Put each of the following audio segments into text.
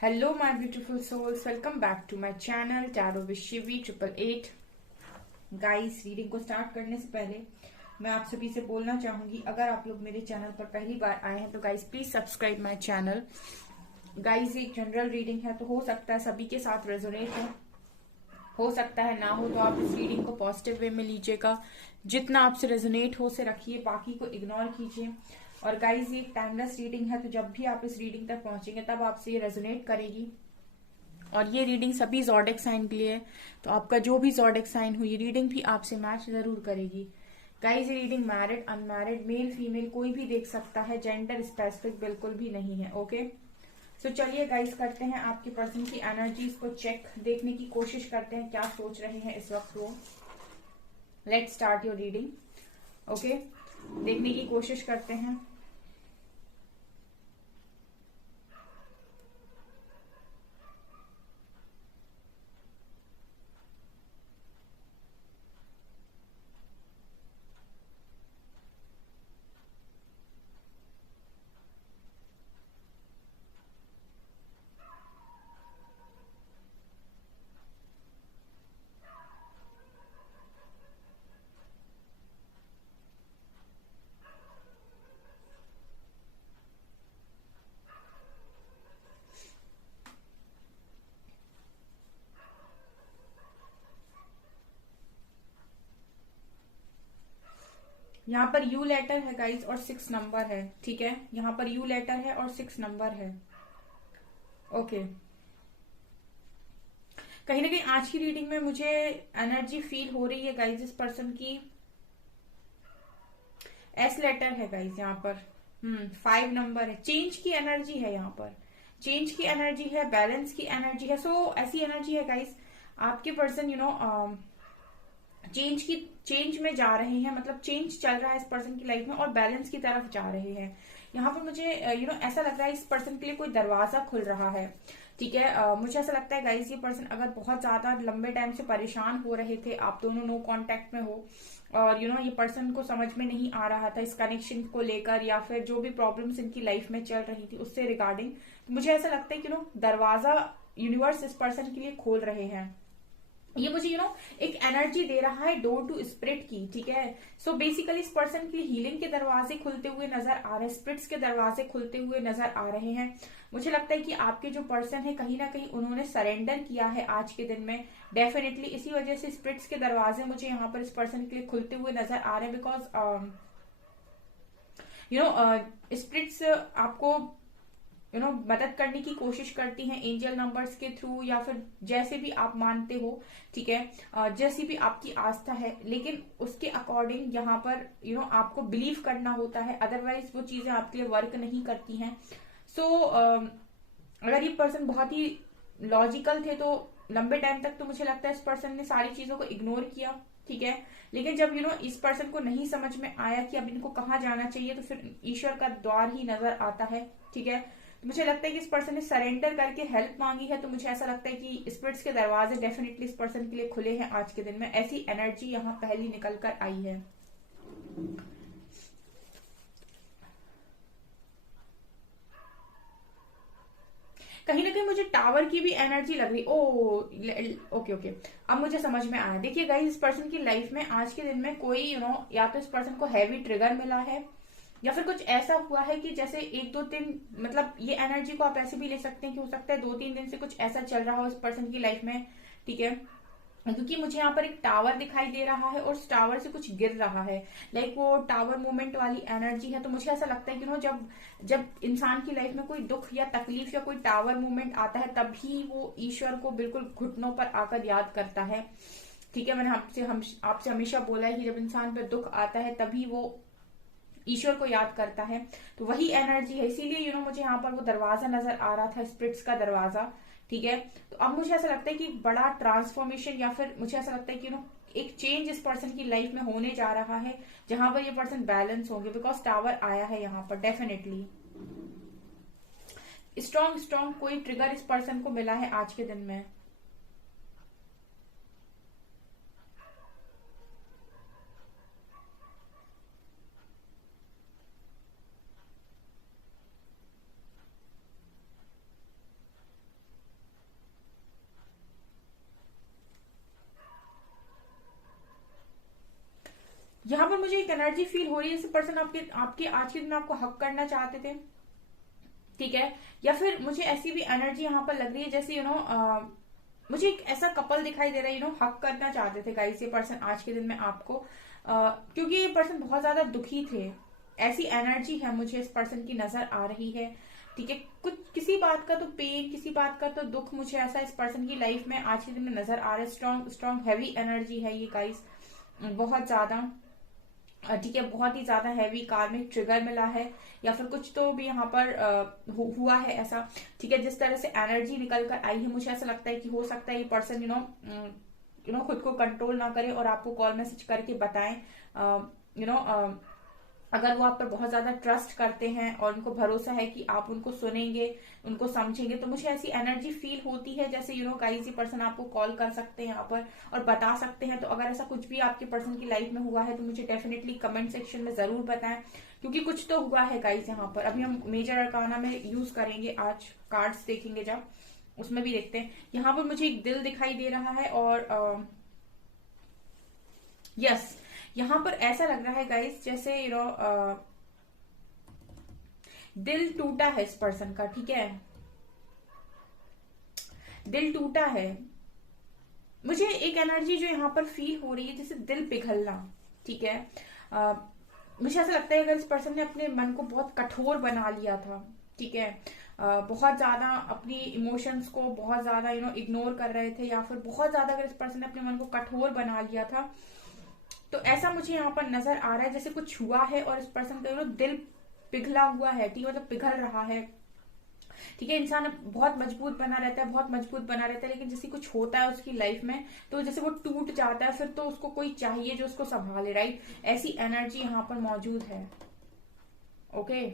Hello, my beautiful souls. Welcome back to my channel Tarot with Shivi 888. Guys, reading को start करने से पहले मैं आप सभी से बोलना चाहूंगी, अगर आप लोग मेरे चैनल पर पहली बार आए हैं तो guys please subscribe my channel. Guys, एक जनरल रीडिंग है तो हो सकता है सभी के साथ रेजोनेट हो सकता है ना हो, तो आप इस रीडिंग को पॉजिटिव वे में लीजिएगा। जितना आपसे रेजोनेट हो से रखिए, बाकी को इग्नोर कीजिए। और गाइज, ये एक टाइमलेस रीडिंग है, तो जब भी आप इस रीडिंग तक पहुंचेंगे तब आपसे ये रेजोनेट करेगी। और ये रीडिंग सभी ज़ोडिक साइन के लिए है, तो आपका जो भी ज़ोडिक साइन हो ये रीडिंग भी आपसे मैच जरूर करेगी। गाइज, ये reading married unmarried male female कोई भी देख सकता है, जेंडर स्पेसिफिक बिल्कुल भी नहीं है। ओके, सो चलिए गाइज, करते हैं आपके पर्सन की एनर्जीज को चेक, देखने की कोशिश करते हैं क्या सोच रहे हैं इस वक्त वो। Let's start your reading. Okay, देखने की कोशिश करते हैं। यहाँ पर यू लेटर है गाइज और 6 नंबर है। ठीक है, यहाँ पर यू लेटर है और 6 नंबर है। ओके, कहीं ना कहीं आज की रीडिंग में मुझे एनर्जी फील हो रही है गाइज, इस पर्सन की एस लेटर है गाइज यहाँ पर। 5 नंबर है। चेंज की एनर्जी है यहाँ पर, चेंज की एनर्जी है, बैलेंस की एनर्जी है। सो ऐसी एनर्जी है गाइज, आपके पर्सन चेंज में जा रहे हैं, मतलब चेंज चल रहा है इस पर्सन की लाइफ में और बैलेंस की तरफ जा रहे हैं। यहाँ पर मुझे ऐसा लग रहा है इस पर्सन के लिए कोई दरवाजा खुल रहा है। ठीक है, मुझे ऐसा लगता है गाइस, ये पर्सन अगर बहुत ज्यादा लंबे टाइम से परेशान हो रहे थे, आप दोनों नो कांटेक्ट में हो और ये पर्सन को समझ में नहीं आ रहा था इस कनेक्शन को लेकर, या फिर जो भी प्रॉब्लम्स इनकी लाइफ में चल रही थी उससे रिगार्डिंग, तो मुझे ऐसा लगता है कि दरवाजा यूनिवर्स इस पर्सन के लिए खोल रहे हैं। ये मुझे एक एनर्जी दे रहा है डोर टू स्पिरिट की। ठीक है, सो बेसिकली इस पर्सन के लिए हीलिंग के दरवाजे खुलते हुए नजर आ रहे हैं, स्पिरिट्स के दरवाजे खुलते हुए नजर आ रहे हैं। मुझे लगता है कि आपके जो पर्सन है कहीं ना कहीं उन्होंने सरेंडर किया है आज के दिन में, डेफिनेटली इसी वजह से स्पिरिट्स के दरवाजे मुझे यहाँ पर इस पर्सन के लिए खुलते हुए नजर आ रहे हैं। बिकॉज स्पिरिट्स आपको मदद करने की कोशिश करती हैं एंजल नंबर्स के थ्रू, या फिर जैसे भी आप मानते हो। ठीक है, जैसी भी आपकी आस्था है, लेकिन उसके अकॉर्डिंग यहाँ पर आपको बिलीव करना होता है, अदरवाइज वो चीजें आपके लिए वर्क नहीं करती हैं। सो अगर ये पर्सन बहुत ही लॉजिकल थे तो लंबे टाइम तक तो मुझे लगता है इस पर्सन ने सारी चीजों को इग्नोर किया। ठीक है, लेकिन जब इस पर्सन को नहीं समझ में आया कि अब इनको कहाँ जाना चाहिए, तो फिर ईश्वर का द्वार ही नजर आता है। ठीक है, तो मुझे लगता है कि इस पर्सन ने सरेंडर करके हेल्प मांगी है, तो मुझे ऐसा लगता है कि स्पिरिट्स के दरवाजे डेफिनेटली इस पर्सन के लिए खुले हैं आज के दिन में। ऐसी एनर्जी यहाँ पहली निकल कर आई है। कहीं ना कहीं मुझे टावर की भी एनर्जी लग रही। ओके ओके, अब मुझे समझ में आया। देखिए गाइस, इस पर्सन की लाइफ में आज के दिन में कोई या तो इस पर्सन को हैवी ट्रिगर मिला है, या फिर कुछ ऐसा हुआ है कि जैसे 1 2 3, मतलब ये एनर्जी को आप ऐसे भी ले सकते हैं कि हो सकता है 2 3 दिन से कुछ ऐसा चल रहा हो इस पर्सन की लाइफ में। ठीक है, क्योंकि मुझे यहाँ पर एक टावर दिखाई दे रहा है और उस टावर से कुछ गिर रहा है, लाइक वो टावर मूवमेंट वाली एनर्जी है। तो मुझे ऐसा लगता है कि जब जब इंसान की लाइफ में कोई दुख या तकलीफ या कोई टावर मूवमेंट आता है, तभी वो ईश्वर को बिल्कुल घुटनों पर आकर याद करता है। ठीक है, मैंने आपसे हमेशा बोला है कि जब इंसान पे दुख आता है तभी वो ईश्वर को याद करता है। तो वही एनर्जी है, इसीलिए मुझे यहाँ पर वो दरवाजा नजर आ रहा था, स्पिरिट्स का दरवाजा। ठीक है, तो अब मुझे ऐसा लगता है कि बड़ा ट्रांसफॉर्मेशन, या फिर मुझे ऐसा लगता है कि एक चेंज इस पर्सन की लाइफ में होने जा रहा है, जहां पर ये पर्सन बैलेंस होंगे, बिकॉज टावर आया है यहाँ पर। डेफिनेटली स्ट्रॉन्ग स्ट्रॉन्ग कोई ट्रिगर इस पर्सन को मिला है आज के दिन में। यहाँ पर मुझे एक एनर्जी फील हो रही है, जैसे पर्सन आपके आपके आज के दिन में आपको हक करना चाहते थे, ठीक है। या फिर मुझे ऐसी भी एनर्जी यहाँ पर लग रही है, जैसे मुझे एक ऐसा कपल दिखाई दे रहा है, हक करना चाहते थे गाइस ये पर्सन आज के दिन में आपको, क्योंकि ये पर्सन बहुत ज्यादा दुखी थे, ऐसी एनर्जी है मुझे इस पर्सन की नजर आ रही है, ठीक है। कुछ किसी बात का तो पेन, किसी बात का तो दुख मुझे ऐसा इस पर्सन की लाइफ में आज के दिन में नजर आ रहा है। स्ट्रॉन्ग स्ट्रॉन्ग हैवी एनर्जी है ये गाइस, बहुत ज्यादा, ठीक है। बहुत ही ज्यादा हैवी कार्मिक ट्रिगर मिला है, या फिर कुछ तो भी यहाँ पर हुआ है ऐसा, ठीक है। जिस तरह से एनर्जी निकल कर आई है, मुझे ऐसा लगता है कि हो सकता है ये पर्सन खुद को कंट्रोल ना करे और आपको कॉल मैसेज करके बताएं, यू नो अगर वो आप पर बहुत ज्यादा ट्रस्ट करते हैं और उनको भरोसा है कि आप उनको सुनेंगे, उनको समझेंगे, तो मुझे ऐसी एनर्जी फील होती है, जैसे गाइस ये पर्सन आपको कॉल कर सकते हैं यहाँ पर और बता सकते हैं। तो अगर ऐसा कुछ भी आपके पर्सन की लाइफ में हुआ है तो मुझे डेफिनेटली कमेंट सेक्शन में जरूर बताएं, क्योंकि कुछ तो हुआ है गाइस यहाँ पर। अभी हम मेजर अरकाना में यूज करेंगे, आज कार्ड्स देखेंगे जब, उसमें भी देखते हैं। यहाँ पर मुझे एक दिल दिखाई दे रहा है और यस, यहाँ पर ऐसा लग रहा है गाइस जैसे दिल टूटा है इस पर्सन का, ठीक है, दिल टूटा है। मुझे एक एनर्जी जो यहाँ पर फील हो रही है जैसे दिल पिघलना, ठीक है। मुझे ऐसा लगता है अगर इस पर्सन ने अपने मन को बहुत कठोर बना लिया था, ठीक है, बहुत ज्यादा अपनी इमोशंस को बहुत ज्यादा इग्नोर कर रहे थे, या फिर बहुत ज्यादा अगर इस पर्सन ने अपने मन को कठोर बना लिया था, तो ऐसा मुझे यहाँ पर नजर आ रहा है जैसे कुछ हुआ है और इस पर्सन का दिल पिघला हुआ है, ठीक है, मतलब पिघल रहा है, ठीक है। इंसान बहुत मजबूत बना रहता है, बहुत मजबूत बना रहता है, लेकिन जैसे कुछ होता है उसकी लाइफ में तो जैसे वो टूट जाता है, फिर तो उसको कोई चाहिए जो उसको संभाले, राइट। ऐसी एनर्जी यहाँ पर मौजूद है, ओके।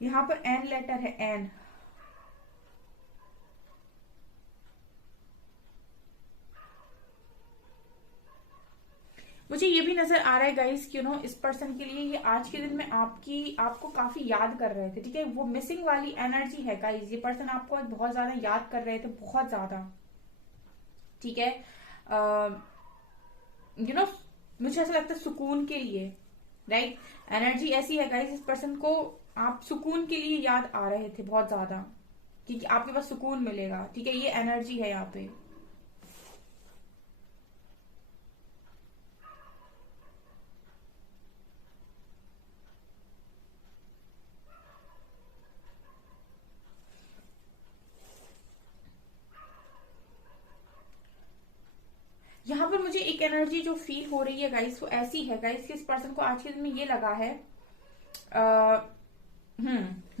यहाँ पर एन लेटर है, एन। मुझे ये भी नजर आ रहा है गाइस कि इस पर्सन के लिए ये आज के दिन में आपको काफी याद कर रहे थे, ठीक है। वो मिसिंग वाली एनर्जी है गाइस, ये पर्सन आपको बहुत ज्यादा याद कर रहे थे, बहुत ज्यादा, ठीक है। मुझे ऐसा लगता है सुकून के लिए, राइट। एनर्जी ऐसी है गाइस, इस पर्सन को आप सुकून के लिए याद आ रहे थे बहुत ज्यादा, क्योंकि आपके पास सुकून मिलेगा, ठीक है। ये एनर्जी है यहाँ पे। यहाँ पर मुझे एक एनर्जी जो फील हो रही है गाइस, वो ऐसी है गाइस कि इस पर्सन को आज के दिन में ये लगा है,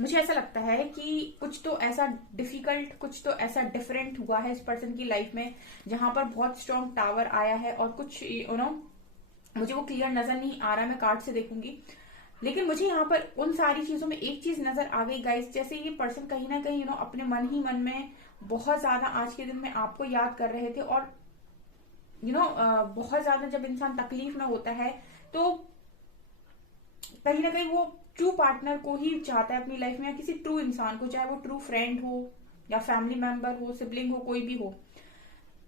मुझे ऐसा लगता है कि कुछ तो ऐसा डिफिकल्ट, कुछ तो ऐसा डिफरेंट हुआ है इस पर्सन की लाइफ में, जहां पर बहुत स्ट्रॉन्ग टावर आया है और कुछ मुझे वो क्लियर नजर नहीं आ रहा, मैं कार्ड से देखूंगी। लेकिन मुझे यहाँ पर उन सारी चीजों में एक चीज नजर आ गई गाइस, जैसे ये पर्सन कहीं ना कहीं अपने मन ही मन में बहुत ज्यादा आज के दिन में आपको याद कर रहे थे, और बहुत ज्यादा जब इंसान तकलीफ में होता है तो कहीं ना कहीं वो ट्रू पार्टनर को ही चाहता है अपनी लाइफ में, या किसी ट्रू इंसान को, चाहे वो ट्रू फ्रेंड हो या फैमिली मेंबर हो, सिबलिंग हो, कोई भी हो।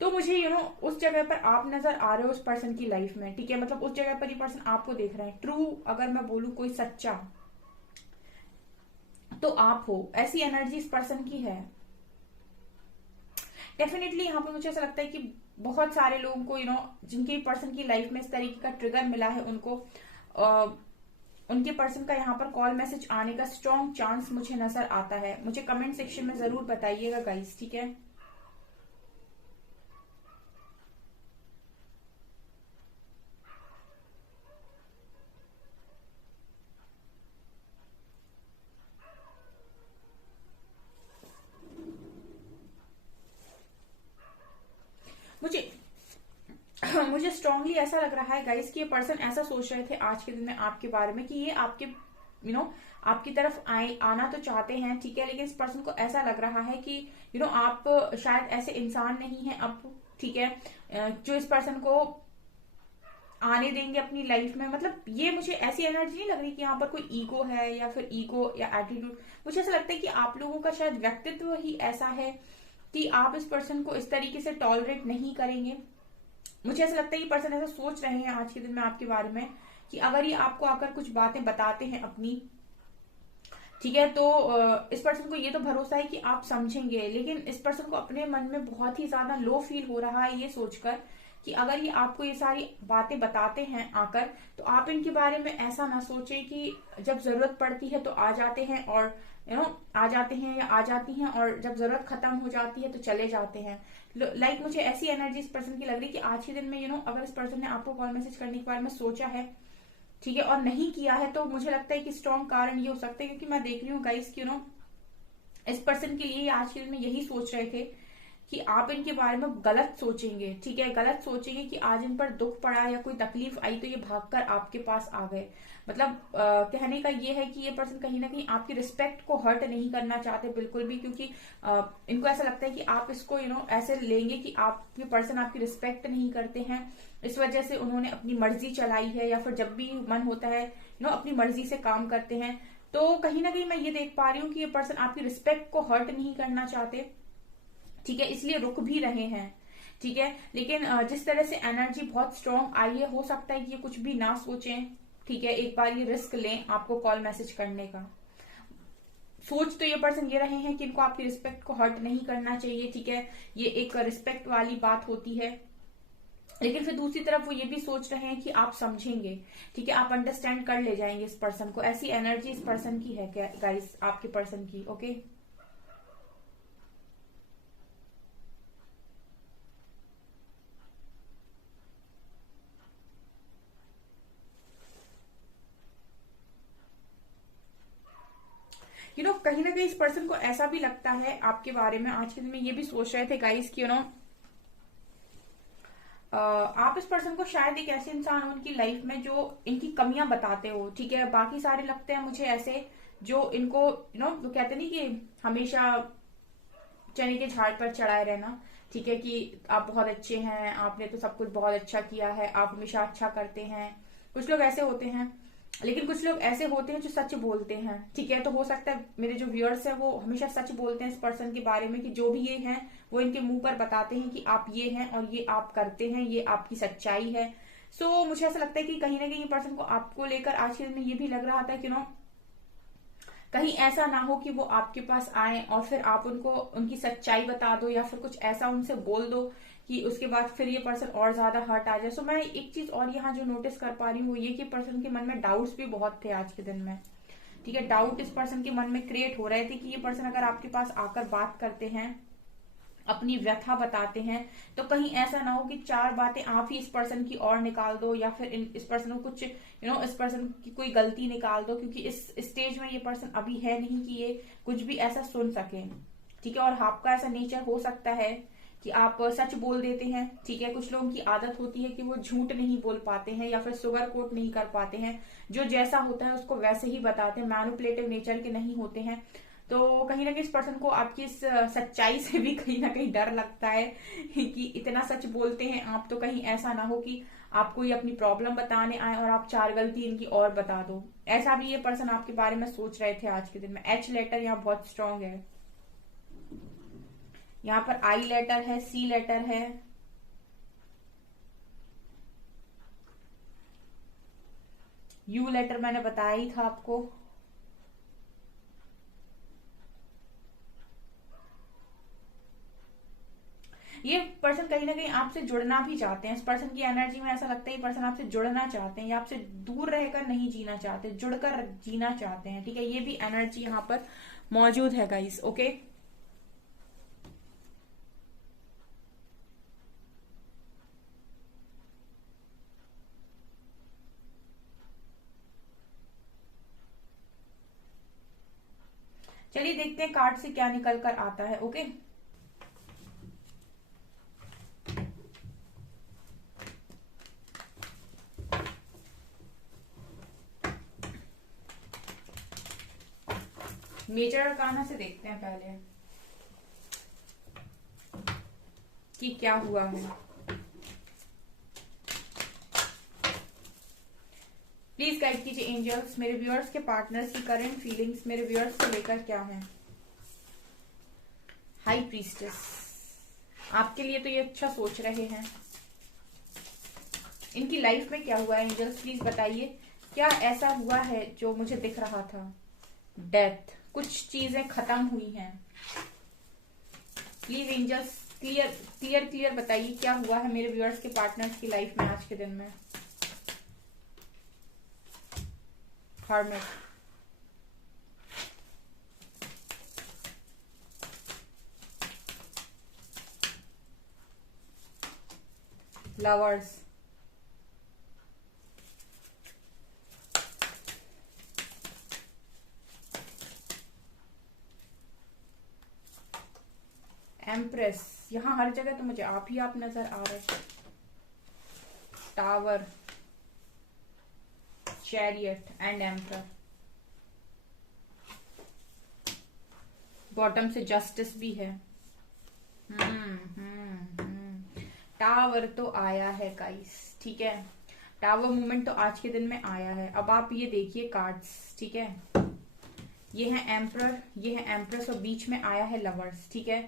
तो मुझे उस जगह पर आप नजर आ रहे हो उस पर्सन की लाइफ में, ठीक है। मतलब उस जगह पर ये पर्सन आपको देख रहा है, ट्रू अगर मैं बोलूं कोई सच्चा, तो आप हो, ऐसी एनर्जी इस पर्सन की है डेफिनेटली। यहाँ पर मुझे ऐसा लगता है कि बहुत सारे लोगों को जिनके पर्सन की लाइफ में इस तरीके का ट्रिगर मिला है, उनको उनके पर्सन का यहाँ पर कॉल मैसेज आने का स्ट्रॉन्ग चांस मुझे नजर आता है। मुझे कमेंट सेक्शन में जरूर बताइएगा गाइस, ठीक है। मुझे स्ट्रांगली ऐसा लग रहा है गाइस कि ये पर्सन ऐसा सोच रहे थे आज के दिन में आपके बारे में कि ये आपके आपकी तरफ आना तो चाहते हैं, ठीक है। लेकिन इस पर्सन को ऐसा लग रहा है कि आप शायद ऐसे इंसान नहीं है अब, ठीक है, जो इस पर्सन को आने देंगे अपनी लाइफ में। मतलब ये मुझे ऐसी एनर्जी नहीं लग रही कि यहाँ पर कोई ईगो है या फिर ईगो या एटीट्यूड। मुझे ऐसा लगता है कि आप लोगों का शायद व्यक्तित्व ही ऐसा है कि आप इस पर्सन को इस तरीके से टॉलरेट नहीं करेंगे। मुझे ऐसा लगता है कि पर्सन ऐसा सोच रहे हैं आज के दिन में आपके बारे में कि अगर ये आपको आकर कुछ बातें बताते हैं अपनी, ठीक है, तो इस पर्सन को ये तो भरोसा है कि आप समझेंगे, लेकिन इस पर्सन को अपने मन में बहुत ही ज्यादा लो फील हो रहा है ये सोचकर कि अगर ये आपको ये सारी बातें बताते हैं आकर, तो आप इनके बारे में ऐसा ना सोचें कि जब जरूरत पड़ती है तो आ जाते हैं और आ जाते हैं या आ जाती हैं, और जब जरूरत खत्म हो जाती है तो चले जाते हैं। लाइक मुझे ऐसी एनर्जी इस पर्सन की लग रही है कि आज के दिन में अगर इस पर्सन ने आपको कॉल मैसेज करने के बारे में सोचा है, ठीक है, और नहीं किया है, तो मुझे लगता है कि स्ट्रॉन्ग कारण ये हो सकता है, क्योंकि मैं देख रही हूँ गाइस कि इस पर्सन के लिए आज के दिन में यही सोच रहे थे कि आप इनके बारे में गलत सोचेंगे, ठीक है, गलत सोचेंगे कि आज इन पर दुख पड़ा या कोई तकलीफ आई तो ये भागकर आपके पास आ गए। मतलब कहने का ये है कि ये पर्सन कहीं ना कहीं आपकी रिस्पेक्ट को हर्ट नहीं करना चाहते बिल्कुल भी, क्योंकि इनको ऐसा लगता है कि आप इसको ऐसे लेंगे कि आपके पर्सन आपकी रिस्पेक्ट नहीं करते हैं, इस वजह से उन्होंने अपनी मर्जी चलाई है, या फिर जब भी मन होता है अपनी मर्जी से काम करते हैं। तो कहीं ना कहीं मैं ये देख पा रही हूँ कि ये पर्सन आपकी रिस्पेक्ट को हर्ट नहीं करना चाहते, ठीक है, इसलिए रुक भी रहे हैं, ठीक है। लेकिन जिस तरह से एनर्जी बहुत स्ट्रांग आई है, हो सकता है कि ये कुछ भी ना सोचें, ठीक है, एक बार ये रिस्क लें आपको कॉल मैसेज करने का। सोच तो ये पर्सन ये रहे हैं कि इनको आपकी रिस्पेक्ट को हर्ट नहीं करना चाहिए, ठीक है, ये एक रिस्पेक्ट वाली बात होती है। लेकिन फिर दूसरी तरफ वो ये भी सोच रहे हैं कि आप समझेंगे, ठीक है, आप अंडरस्टैंड कर ले जाएंगे इस पर्सन को। ऐसी एनर्जी इस पर्सन की है क्या गाइस, आपके पर्सन की। ओके, कहीं ना कहीं इस पर्सन को ऐसा भी लगता है आपके बारे में, आज के दिन में ये भी सोच रहे थे गाइस कि आप इस पर्सन को शायद एक ऐसे इंसान हो उनकी लाइफ में जो इनकी कमियां बताते हो, ठीक है। बाकी सारे लगते हैं मुझे ऐसे जो इनको वो कहते नहीं कि हमेशा चने के झाड़ पर चढ़ाए रहना, ठीक है, कि आप बहुत अच्छे हैं, आपने तो सब कुछ बहुत अच्छा किया है, आप हमेशा अच्छा करते हैं। कुछ लोग ऐसे होते हैं, लेकिन कुछ लोग ऐसे होते हैं जो सच बोलते हैं, ठीक है। तो हो सकता है मेरे जो व्यूअर्स हैं वो हमेशा सच बोलते हैं इस पर्सन के बारे में, कि जो भी ये हैं वो इनके मुंह पर बताते हैं कि आप ये हैं और ये आप करते हैं, ये आपकी सच्चाई है। सो मुझे ऐसा लगता है कि कहीं ना कहीं पर्सन को आपको लेकर आज के दिन में ये भी लग रहा था कि कहीं ऐसा ना हो कि वो आपके पास आए और फिर आप उनको उनकी सच्चाई बता दो या फिर कुछ ऐसा उनसे बोल दो कि उसके बाद फिर ये पर्सन और ज्यादा हर्ट आ जाए। सो मैं एक चीज और यहाँ जो नोटिस कर पा रही हूँ वो ये कि पर्सन के मन में डाउट्स भी बहुत थे आज के दिन में, ठीक है। डाउट इस पर्सन के मन में क्रिएट हो रहे थे कि ये पर्सन अगर आपके पास आकर बात करते हैं, अपनी व्यथा बताते हैं, तो कहीं ऐसा ना हो कि चार बातें आप ही इस पर्सन की और निकाल दो, या फिर इस पर्सन को कुछ इस पर्सन की कोई गलती निकाल दो, क्योंकि इस स्टेज में ये पर्सन अभी है नहीं कि ये कुछ भी ऐसा सुन सके, ठीक है। और आपका ऐसा नेचर हो सकता है कि आप सच बोल देते हैं, ठीक है। कुछ लोगों की आदत होती है कि वो झूठ नहीं बोल पाते हैं या फिर सुगर कोट नहीं कर पाते हैं, जो जैसा होता है उसको वैसे ही बताते हैं, मैनिपुलेटिव नेचर के नहीं होते हैं। तो कहीं ना कहीं इस पर्सन को आपकी इस सच्चाई से भी कहीं ना कहीं डर लगता है कि इतना सच बोलते हैं आप, तो कहीं ऐसा ना हो कि आपको ये अपनी प्रॉब्लम बताने आए और आप चार गलती इनकी और बता दो। ऐसा भी ये पर्सन आपके बारे में सोच रहे थे आज के दिन में। एच लेटर यहाँ बहुत स्ट्रांग है, यहाँ पर आई लेटर है, सी लेटर है, यू लेटर मैंने बताया ही था आपको। ये पर्सन कहीं ना कहीं आपसे जुड़ना भी चाहते हैं। इस पर्सन की एनर्जी में ऐसा लगता है ये पर्सन आपसे जुड़ना चाहते हैं, या आपसे दूर रहकर नहीं जीना चाहते, जुड़कर जीना चाहते हैं, ठीक है। ये भी एनर्जी यहाँ पर मौजूद है गाइस। ओके, चलिए देखते हैं कार्ड से क्या निकल कर आता है। ओके, मेजर अरकाना से देखते हैं पहले कि क्या हुआ है। प्लीज गाइड कीजिए एंजल्स, मेरे व्यूअर्स के पार्टनर्स की करंट फीलिंग्स मेरे व्यूअर्स को लेकर क्या है। हाई प्रीस्टेस, आपके लिए तो ये अच्छा सोच रहे हैं। इनकी लाइफ में क्या हुआ है एंजल्स, प्लीज बताइए क्या ऐसा हुआ है जो मुझे दिख रहा था। डेथ, कुछ चीजें खत्म हुई हैं। Please angels clear clear clear बताइए क्या हुआ है मेरे व्यूअर्स के पार्टनर्स की लाइफ में आज के दिन में। हर्मिट, लवर्स, एम्प्रेस, यहां हर जगह तो मुझे आप ही आप नजर आ रहे हैं। Tower, chariot and emperor. Bottom से जस्टिस भी है। टावर तो आया है गाइस, ठीक है, टावर मूवमेंट तो आज के दिन में आया है। अब आप ये देखिए कार्ड्स, ठीक है, ये है एम्प्रर, ये है एम्प्रेस और बीच में आया है लवर्स, ठीक है।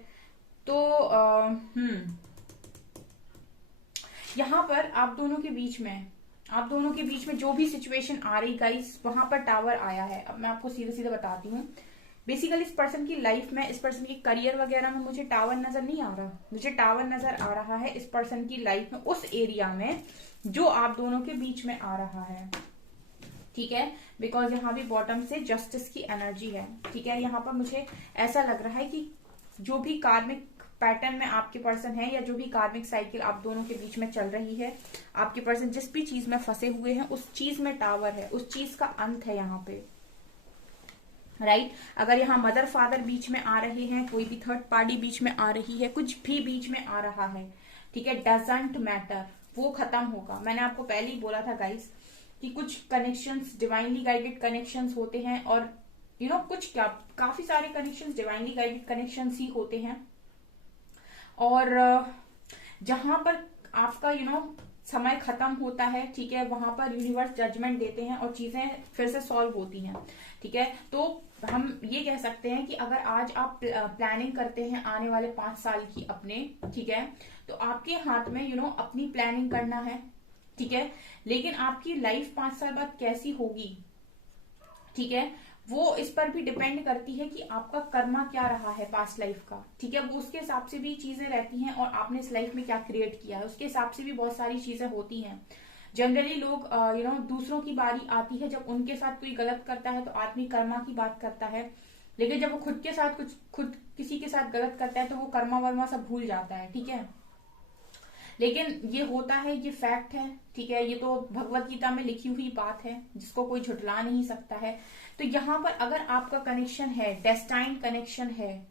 तो यहां पर आप दोनों के बीच में जो भी सिचुएशन आ रही गाइस, वहां पर टावर आया है। अब मैं आपको सीधे सीधे बताती हूँ। बेसिकली इस पर्सन की लाइफ में, इस पर्सन की करियर वगैरह में मुझे टावर नजर नहीं आ रहा। मुझे टावर नजर आ रहा है इस पर्सन की लाइफ में, उस एरिया में जो आप दोनों के बीच में आ रहा है, ठीक है। बिकॉज यहाँ भी बॉटम से जस्टिस की एनर्जी है, ठीक है। यहाँ पर मुझे ऐसा लग रहा है कि जो भी कार्मिक पैटर्न में आपके पर्सन है, या जो भी कार्मिक साइकिल आप दोनों के बीच में चल रही है, आपके पर्सन जिस भी चीज में फंसे हुए हैं उस चीज में टावर है, उस चीज का अंत है यहाँ पे, राइट। अगर यहाँ मदर फादर बीच में आ रहे हैं, कोई भी थर्ड पार्टी बीच में आ रही है, कुछ भी बीच में आ रहा है, ठीक है, डजंट मैटर, वो खत्म होगा। मैंने आपको पहले ही बोला था गाइस कि कुछ कनेक्शंस डिवाइनली गाइडेड कनेक्शंस होते हैं, और कुछ क्या काफी सारे कनेक्शंस डिवाइनली गाइडेड कनेक्शंस ही होते हैं। और जहां पर आपका समय खत्म होता है, ठीक है, वहां पर यूनिवर्स जजमेंट देते हैं और चीजें फिर से सॉल्व होती हैं, ठीक है। तो हम ये कह सकते हैं कि अगर आज आप प्लानिंग करते हैं आने वाले 5 साल की अपने, ठीक है, तो आपके हाथ में अपनी प्लानिंग करना है, ठीक है। लेकिन आपकी लाइफ 5 साल बाद कैसी होगी, ठीक है, वो इस पर भी डिपेंड करती है कि आपका कर्मा क्या रहा है पास्ट लाइफ का, ठीक है। वो उसके हिसाब से भी चीजें रहती हैं, और आपने इस लाइफ में क्या क्रिएट किया है उसके हिसाब से भी बहुत सारी चीजें होती हैं। जनरली लोग दूसरों की बारी आती है जब उनके साथ कोई गलत करता है तो आदमी कर्मा की बात करता है, लेकिन जब वो खुद किसी के साथ गलत करता है तो वो कर्मा वर्मा सब भूल जाता है, ठीक है। लेकिन ये होता है, ये फैक्ट है, ठीक है, ये तो भगवत गीता में लिखी हुई बात है जिसको कोई झुटला नहीं सकता है। तो यहाँ पर अगर आपका कनेक्शन है, डेस्टाइन्ड कनेक्शन है,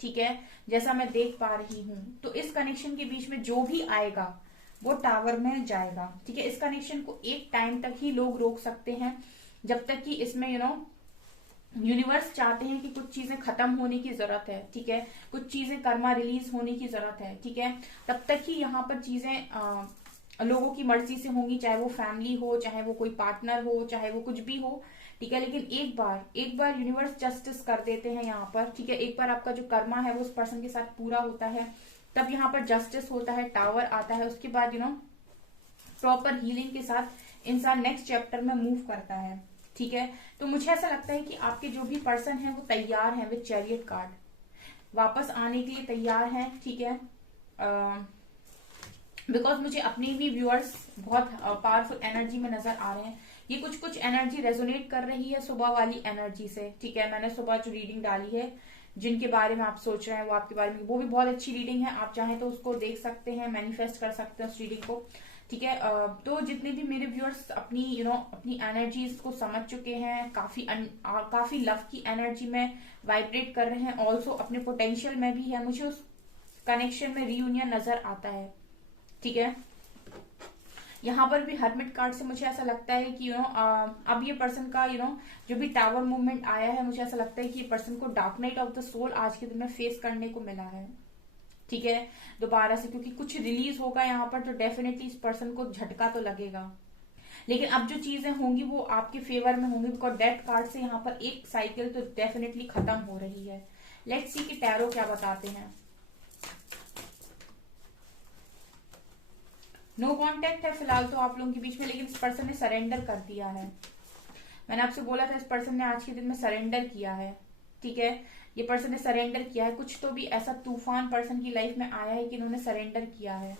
ठीक है, जैसा मैं देख पा रही हूं, तो इस कनेक्शन के बीच में जो भी आएगा वो टावर में जाएगा, ठीक है। इस कनेक्शन को एक टाइम तक ही लोग रोक सकते हैं, जब तक कि इसमें यूनिवर्स चाहते हैं कि कुछ चीजें खत्म होने की जरूरत है, ठीक है, कुछ चीजें कर्मा रिलीज होने की जरूरत है, ठीक है, तब तक ही यहाँ पर चीजें लोगों की मर्जी से होंगी, चाहे वो फैमिली हो, चाहे वो कोई पार्टनर हो, चाहे वो कुछ भी हो, ठीक है। लेकिन एक बार यूनिवर्स जस्टिस कर देते हैं यहाँ पर, ठीक है, एक बार आपका जो कर्मा है वो उस पर्सन के साथ पूरा होता है, तब यहाँ पर जस्टिस होता है, टावर आता है, उसके बाद प्रॉपर हीलिंग के साथ इंसान नेक्स्ट चैप्टर में मूव करता है, ठीक है। तो मुझे ऐसा लगता है कि आपके जो भी पर्सन है वो तैयार हैं विद चैरियट कार्ड, वापस आने के लिए तैयार हैं, ठीक है। बिकॉज मुझे अपने भी व्यूअर्स बहुत पावरफुल एनर्जी में नजर आ रहे हैं। ये कुछ एनर्जी रेजोनेट कर रही है सुबह वाली एनर्जी से, ठीक है। मैंने सुबह जो रीडिंग डाली है, जिनके बारे में आप सोच रहे हैं वो आपके बारे में, वो भी बहुत अच्छी रीडिंग है, आप चाहें तो उसको देख सकते हैं, मैनिफेस्ट कर सकते हैं उस रीडिंग को, ठीक है। तो जितने भी मेरे व्यूअर्स अपनी अपनी एनर्जीज को समझ चुके हैं, काफी लव की एनर्जी में वाइब्रेट कर रहे हैं, ऑल्सो अपने पोटेंशियल में भी है, मुझे उस कनेक्शन में रीयूनियन नजर आता है, ठीक है। यहाँ पर भी हर्मिट कार्ड से मुझे ऐसा लगता है कि अब ये पर्सन का जो भी टावर मूवमेंट आया है, मुझे ऐसा लगता है कि ये पर्सन को dark night of the soul आज के दिन में फेस करने को मिला है, ठीक है, दोबारा से, क्योंकि कुछ रिलीज होगा यहाँ पर, तो डेफिनेटली इस पर्सन को झटका तो लगेगा। लेकिन अब जो चीजें होंगी वो आपके फेवर में होंगी, बिकॉज डेथ कार्ड से यहाँ पर एक साइकिल तो डेफिनेटली खत्म हो रही है, लेट्स सी कि टैरो क्या बताते हैं। नो कांटेक्ट है फिलहाल तो आप लोगों के बीच में, लेकिन इस पर्सन ने सरेंडर कर दिया है। मैंने आपसे बोला था इस पर्सन ने आज के दिन में सरेंडर किया है, ठीक है। ये पर्सन ने सरेंडर किया है, कुछ तो भी ऐसा तूफान पर्सन की लाइफ में आया है कि इन्होंने सरेंडर किया है।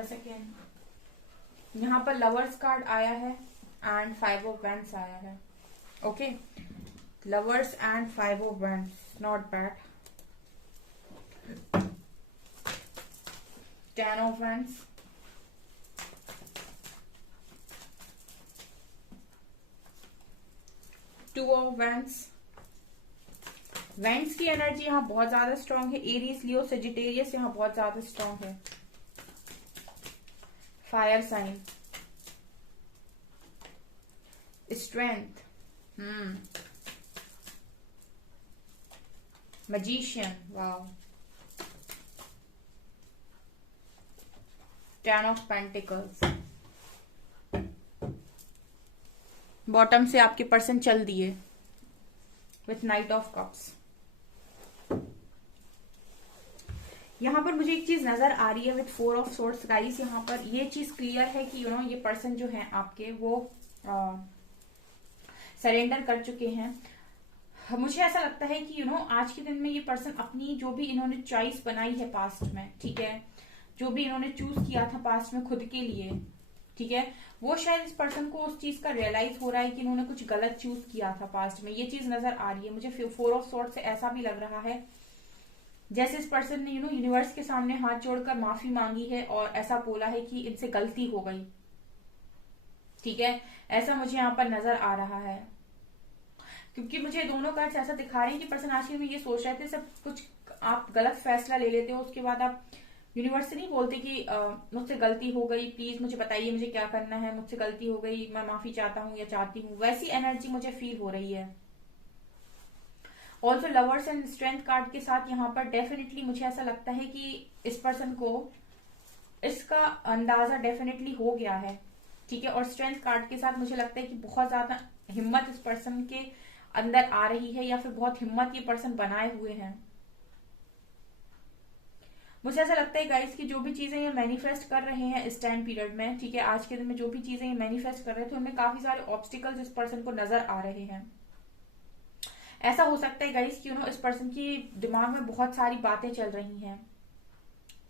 सेकेंड यहाँ पर लवर्स कार्ड आया है एंड 5 ऑफ वैंड्स आया है। Okay, lovers and 5 of wands, not bad. 10 of wands, 2 of wands. Wands की एनर्जी यहाँ बहुत ज्यादा स्ट्रांग है। एरीज, लियो, सेजिटेरियस यहाँ बहुत ज्यादा स्ट्रांग है। Fire sign, strength, magician, wow, 10 of pentacles. Bottom से आपके पर्सन चल दिए विथ नाइट ऑफ कप्स। यहाँ पर मुझे एक चीज नजर आ रही है विथ 4 ऑफ सोर्ड्स गाइस। यहाँ पर ये चीज क्लियर है कि ये पर्सन जो है आपके वो सरेंडर कर चुके हैं। मुझे ऐसा लगता है कि आज के दिन में ये पर्सन अपनी जो भी इन्होंने चॉइस बनाई है पास्ट में, ठीक है, जो भी इन्होंने चूज किया था पास्ट में खुद के लिए, ठीक है, वो शायद इस पर्सन को उस चीज का रियलाइज हो रहा है कि इन्होंने कुछ गलत चूज किया था पास्ट में। ये चीज नजर आ रही है मुझे 4 ऑफ सोर्ड्स से। ऐसा भी लग रहा है जैसे इस पर्सन ने यूनिवर्स के सामने हाथ जोड़कर माफी मांगी है और ऐसा बोला है कि इनसे गलती हो गई, ठीक है, ऐसा मुझे यहाँ पर नजर आ रहा है। क्योंकि मुझे दोनों कार्ड्स ऐसा दिखा रहे हैं कि पर्सन आज में ये सोच रहे थे सब कुछ आप गलत फैसला ले लेते हो, उसके बाद आप यूनिवर्स से नहीं बोलते कि मुझसे गलती हो गई, प्लीज मुझे बताइए मुझे क्या करना है, मुझसे गलती हो गई, मैं माफी चाहता हूँ या चाहती हूँ। वैसी एनर्जी मुझे फील हो रही है। Also lovers and strength card के साथ यहाँ पर डेफिनेटली मुझे ऐसा लगता है कि इस पर्सन को इसका अंदाजा डेफिनेटली हो गया है, ठीक है। और स्ट्रेंथ कार्ड के साथ मुझे लगता है कि बहुत ज्यादा हिम्मत इस पर्सन के अंदर आ रही है, या फिर बहुत हिम्मत ये पर्सन बनाए हुए हैं। मुझे ऐसा लगता है गाइस कि जो भी चीजें ये मैनिफेस्ट कर रहे हैं इस टाइम पीरियड में, ठीक है, आज के दिन में जो भी चीजें ये मैनिफेस्ट कर रहे थे उनमें काफी सारे ऑब्स्टिकल्स इस पर्सन को नजर आ रहे हैं। ऐसा हो सकता है गाइस कि इस पर्सन की दिमाग में बहुत सारी बातें चल रही हैं,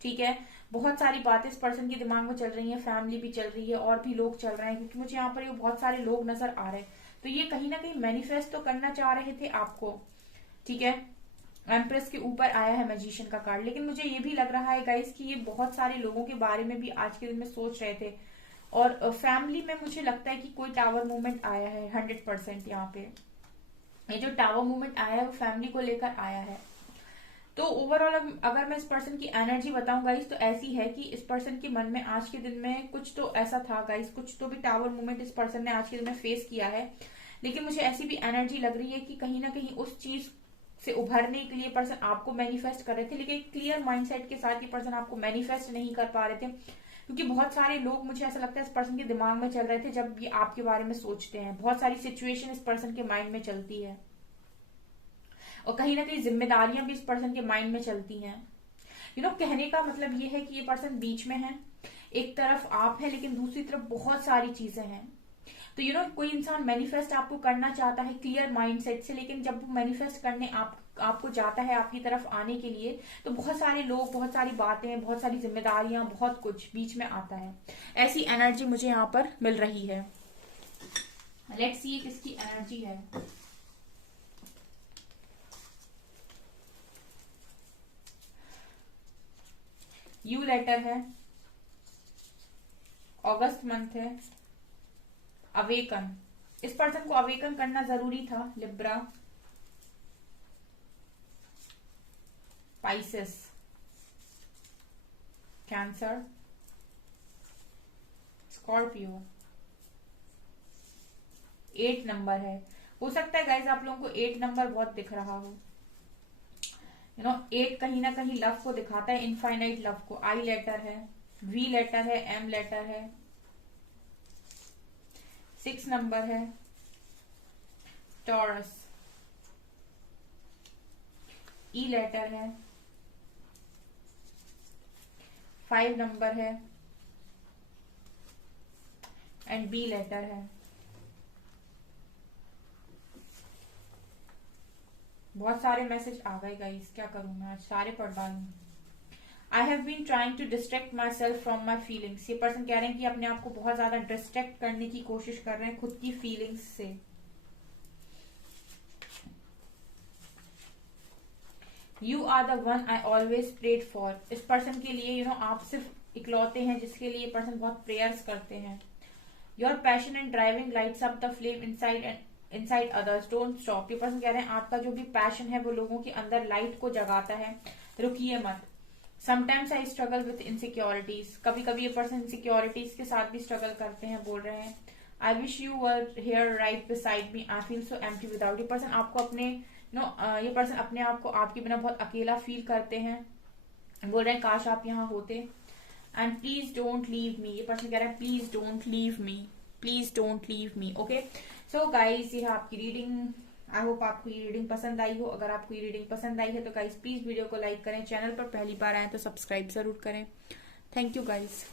ठीक है, बहुत सारी बातें इस पर्सन के दिमाग में चल रही हैं, फैमिली भी चल रही है और भी लोग चल रहे हैं, क्योंकि मुझे यहाँ पर ये बहुत सारे लोग नजर आ रहे हैं। तो ये कहीं ना कहीं मैनिफेस्ट तो करना चाह रहे थे आपको, ठीक है। एम्प्रेस के ऊपर आया है मैजिशियन का कार्ड, लेकिन मुझे ये भी लग रहा है गाइस कि ये बहुत सारे लोगों के बारे में भी आज के दिन में सोच रहे थे। और फैमिली में मुझे लगता है कि कोई टावर मूवमेंट आया है 100%। यहाँ पे ये जो टावर मूवमेंट आया है वो फैमिली को लेकर आया है। तो ओवरऑल अगर मैं इस पर्सन की एनर्जी बताऊं गाइस तो ऐसी है कि इस पर्सन के मन में आज के दिन में कुछ तो ऐसा था गाइस, कुछ तो भी टावर मूवमेंट इस पर्सन ने आज के दिन में फेस किया है। लेकिन मुझे ऐसी भी एनर्जी लग रही है कि कहीं ना कहीं उस चीज से उभरने के लिए पर्सन आपको मैनिफेस्ट कर रहे थे, लेकिन क्लियर माइंडसेट के साथ ये पर्सन आपको मैनिफेस्ट नहीं कर पा रहे थे, क्योंकि बहुत सारे लोग मुझे ऐसा लगता है इस पर्सन के दिमाग में चल रहे थे जब ये आपके बारे में सोचते हैं। बहुत सारी सिचुएशन इस पर्सन के माइंड में चलती है और कहीं ना कहीं जिम्मेदारियां भी इस पर्सन के माइंड में चलती हैं। कहने का मतलब ये है कि ये पर्सन बीच में है, एक तरफ आप है लेकिन दूसरी तरफ बहुत सारी चीजें हैं। तो कोई इंसान मैनिफेस्ट आपको करना चाहता है क्लियर माइंडसेट से, लेकिन जब वो मैनिफेस्ट करने आपको जाता है आपकी तरफ आने के लिए, तो बहुत सारे लोग, बहुत सारी बातें, बहुत सारी जिम्मेदारियां, बहुत कुछ बीच में आता है। ऐसी एनर्जी मुझे यहाँ पर मिल रही है। लेट्स सी किसकी एनर्जी है। यू लेटर है, अगस्त मंथ है, अवेकन। इस पर्सन को अवेकन करना जरूरी था। Libra, Pisces, cancer, Scorpio. 8 number है। हो सकता है गाइज आप लोगों को 8 नंबर बहुत दिख रहा हो। 8 कहीं ना कहीं लव को दिखाता है, इनफाइनाइट लव को। आई लेटर है, वी लेटर है, एम लेटर है, 6 नंबर है टॉरस, ई लेटर है, 5 नंबर है एंड बी लेटर है। बहुत सारे मैसेज आ गए गाइस, क्या करूं मैं, आज सारे पढ़ डालूं। I have been trying to distract myself from my feelings. ये पर्सन कह रहे हैं कि अपने आप को बहुत ज्यादा डिस्ट्रैक्ट करने की कोशिश कर रहे हैं खुद की फीलिंग्स से। You are the one I always prayed for. इस पर्सन के लिए आप सिर्फ इकलौते हैं जिसके लिए पर्सन बहुत प्रेयर्स करते हैं। Your passion and driving lights up the flame inside others, don't stop. ये पर्सन कह रहे हैं आपका जो भी पैशन है वो लोगों के अंदर लाइट को जगाता है, रुकिए मत। Sometimes I struggle with insecurities, कभी कभी ये पर्सन इनसिक्योरिटीज के साथ भी स्ट्रगल करते हैं, बोल रहे हैं। I wish you were here right beside me, I feel so empty without. ये पर्सन आपको अपने ये पर्सन अपने आप को आपके बिना बहुत अकेला फील करते हैं, बोल रहे हैं काश आप यहाँ होते। And please don't leave me, ये पर्सन कह रहा है please don't leave me, please don't leave me. Okay so guys, ये है आपकी रीडिंग। आई होप आपको ये रीडिंग पसंद आई हो। अगर आपको ये रीडिंग पसंद आई है तो गाइज प्लीज वीडियो को लाइक करें, चैनल पर पहली बार आए तो सब्सक्राइब जरूर करें। Thank you guys.